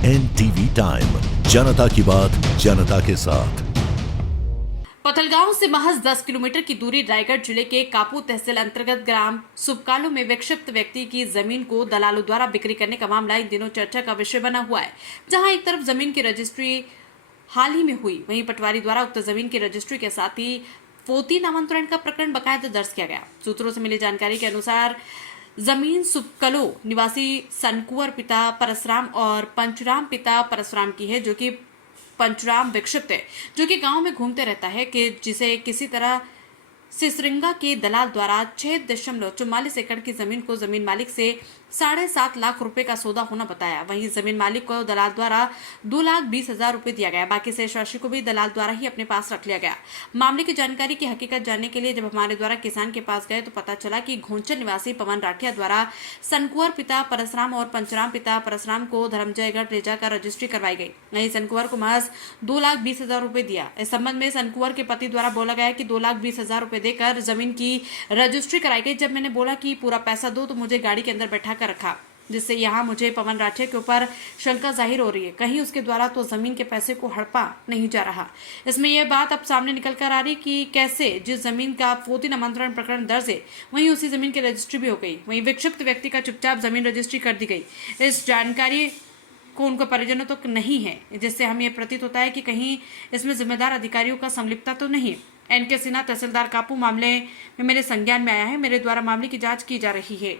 NTV time, जनता की बात जनता के साथ। पथलगांव से महज 10 किलोमीटर की दूरी रायगढ़ जिले के कापू तहसील अंतर्गत ग्राम सुबकालो में विक्षिप्त व्यक्ति की जमीन को दलालों द्वारा बिक्री करने का मामला इन दिनों चर्चा का विषय बना हुआ है। जहां एक तरफ जमीन की रजिस्ट्री हाल ही में हुई, वहीं पटवारी द्वारा उक्त जमीन की रजिस्ट्री के साथ ही पोती नामांतरण का प्रकरण बकायदा दर्ज किया गया। सूत्रों से मिली जानकारी के अनुसार जमीन सुबकलो निवासी सनकुवर पिता परसराम और पंचराम पिता परसराम की है, जो कि पंचराम विक्षिप्त है, जो कि गांव में घूमते रहता है कि जिसे किसी तरह सिसरिंगा के दलाल द्वारा 6.44 एकड़ की जमीन को जमीन मालिक से 7.5 लाख रुपए का सौदा होना बताया। वहीं जमीन मालिक को दलाल द्वारा 2,20,000 रुपए दिया गया। बाकी शेष राशि को भी दलाल द्वारा ही अपने पास रख लिया गया। मामले की जानकारी की हकीकत जानने के लिए जब हमारे द्वारा किसान के पास गए तो पता चला कि घोंचर निवासी पवन राठिया द्वारा सनकुवर पिता परसराम और पंचराम पिता परसराम को धर्मजयगढ़ ले जाकर रजिस्ट्री करवाई गई। वहीं सनकुवर को महज 2,20,000 रुपए दिया। इस संबंध में सनकुवर के पति द्वारा बोला गया कि 2,20,000 रुपए देकर जमीन की रजिस्ट्री कराई गई। जब मैंने बोला कि पूरा पैसा दो तो मुझे गाड़ी के अंदर बैठा कर रखा, जिससे यहाँ मुझे पवन राठिया के ऊपर शंका जाहिर हो रही है, कहीं उसके द्वारा तो जमीन के पैसे को हड़पा नहीं जा रहा। इसमें यह बात अब सामने निकल कर आ रही कि कैसे जिस जमीन का पोती नामांतरण प्रकरण दर्ज है वहीं उसी जमीन की रजिस्ट्री भी हो गई। वहीं विक्षिप्त व्यक्ति का चुपचाप जमीन रजिस्ट्री कर दी गई। इस जानकारी को उनके परिजनों तक नहीं है, जिससे हमें यह प्रतीत होता है कि कहीं इसमें जिम्मेदार अधिकारियों का संलिप्तता तो नहीं। NK सिन्हा तहसीलदार कापू मामले में मेरे संज्ञान में आया है। मेरे द्वारा मामले की जांच की जा रही है।